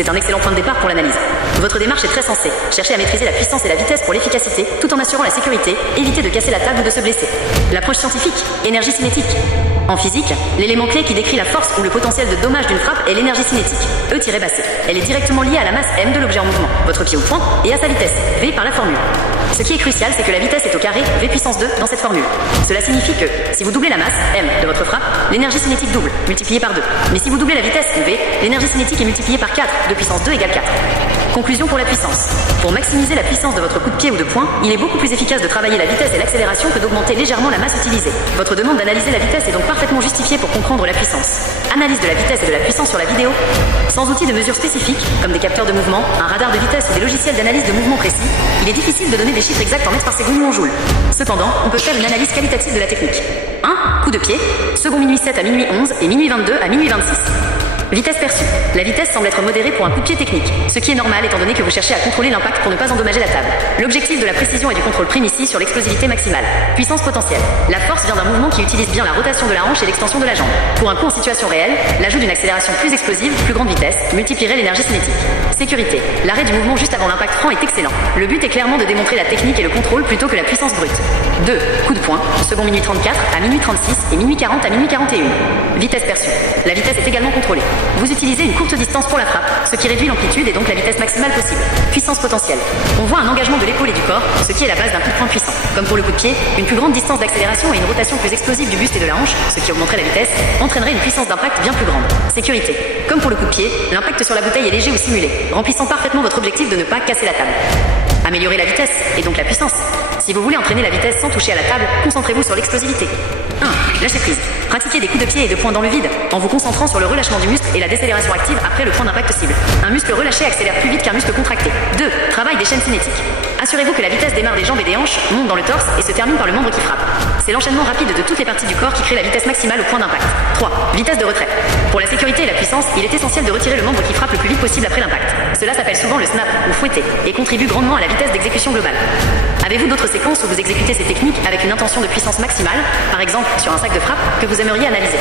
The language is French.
C'est un excellent point de départ pour l'analyse. Votre démarche est très sensée. Cherchez à maîtriser la puissance et la vitesse pour l'efficacité, tout en assurant la sécurité, évitez de casser la table ou de se blesser. L'approche scientifique, énergie cinétique. En physique, l'élément clé qui décrit la force ou le potentiel de dommage d'une frappe est l'énergie cinétique, E-C. Elle est directement liée à la masse m de l'objet en mouvement, votre pied ou poing, et à sa vitesse, V par la formule. Ce qui est crucial, c'est que la vitesse est au carré V puissance 2 dans cette formule. Cela signifie que, si vous doublez la masse, m, de votre frappe, l'énergie cinétique double, multipliée par 2. Mais si vous doublez la vitesse, V, l'énergie cinétique est multipliée par 4, 2 puissance 2 égale 4. Conclusion pour la puissance. Pour maximiser la puissance de votre coup de pied ou de poing, il est beaucoup plus efficace de travailler la vitesse et l'accélération que d'augmenter légèrement la masse utilisée. Votre demande d'analyser la vitesse est donc parfaitement justifiée pour comprendre la puissance. Analyse de la vitesse et de la puissance sur la vidéo. Sans outils de mesure spécifiques, comme des capteurs de mouvement, un radar de vitesse ou des logiciels d'analyse de mouvement précis, il est difficile de donner des chiffres exacts en mètres par seconde ou en joules. Cependant, on peut faire une analyse qualitative de la technique. 1. Coup de pied, second minuit 7 à minuit 11 et minuit 22 à minuit 26. Vitesse perçue. La vitesse semble être modérée pour un coup de pied technique, ce qui est normal étant donné que vous cherchez à contrôler l'impact pour ne pas endommager la table. L'objectif de la précision et du contrôle prime ici sur l'explosivité maximale. Puissance potentielle. La force vient d'un mouvement qui utilise bien la rotation de la hanche et l'extension de la jambe. Pour un coup en situation réelle, l'ajout d'une accélération plus explosive, plus grande vitesse, multiplierait l'énergie cinétique. Sécurité. L'arrêt du mouvement juste avant l'impact franc est excellent. Le but est clairement de démontrer la technique et le contrôle plutôt que la puissance brute. 2. Coup de poing, second minuit 34 à minuit 36 et minuit 40 à minuit 41. Vitesse perçue. La vitesse est également contrôlée. Vous utilisez une courte distance pour la frappe, ce qui réduit l'amplitude et donc la vitesse maximale possible. Puissance potentielle. On voit un engagement de l'épaule et du corps, ce qui est la base d'un coup de poing puissant. Comme pour le coup de pied, une plus grande distance d'accélération et une rotation plus explosive du buste et de la hanche, ce qui augmenterait la vitesse, entraînerait une puissance d'impact bien plus grande. Sécurité. Comme pour le coup de pied, l'impact sur la bouteille est léger ou simulé, remplissant parfaitement votre objectif de ne pas casser la table. Améliorer la vitesse, et donc la puissance. Si vous voulez entraîner la vitesse sans toucher à la table, concentrez-vous sur l'explosivité. 1. Lâcher prise. Pratiquez des coups de pied et de poing dans le vide, en vous concentrant sur le relâchement du muscle et la décélération active après le point d'impact cible. Un muscle relâché accélère plus vite qu'un muscle contracté. 2. Travail des chaînes cinétiques. Assurez-vous que la vitesse démarre des jambes et des hanches, monte dans le torse et se termine par le membre qui frappe. C'est l'enchaînement rapide de toutes les parties du corps qui crée la vitesse maximale au point d'impact. 3. Vitesse de retrait. Pour la sécurité et la puissance, il est essentiel de retirer le membre qui frappe le plus vite possible après l'impact. Cela s'appelle souvent le snap ou fouetter et contribue grandement à la vitesse d'exécution globale. Avez-vous d'autres séquences où vous exécutez ces techniques avec une intention de puissance maximale, par exemple sur un sac de frappe, que vous aimeriez analyser ?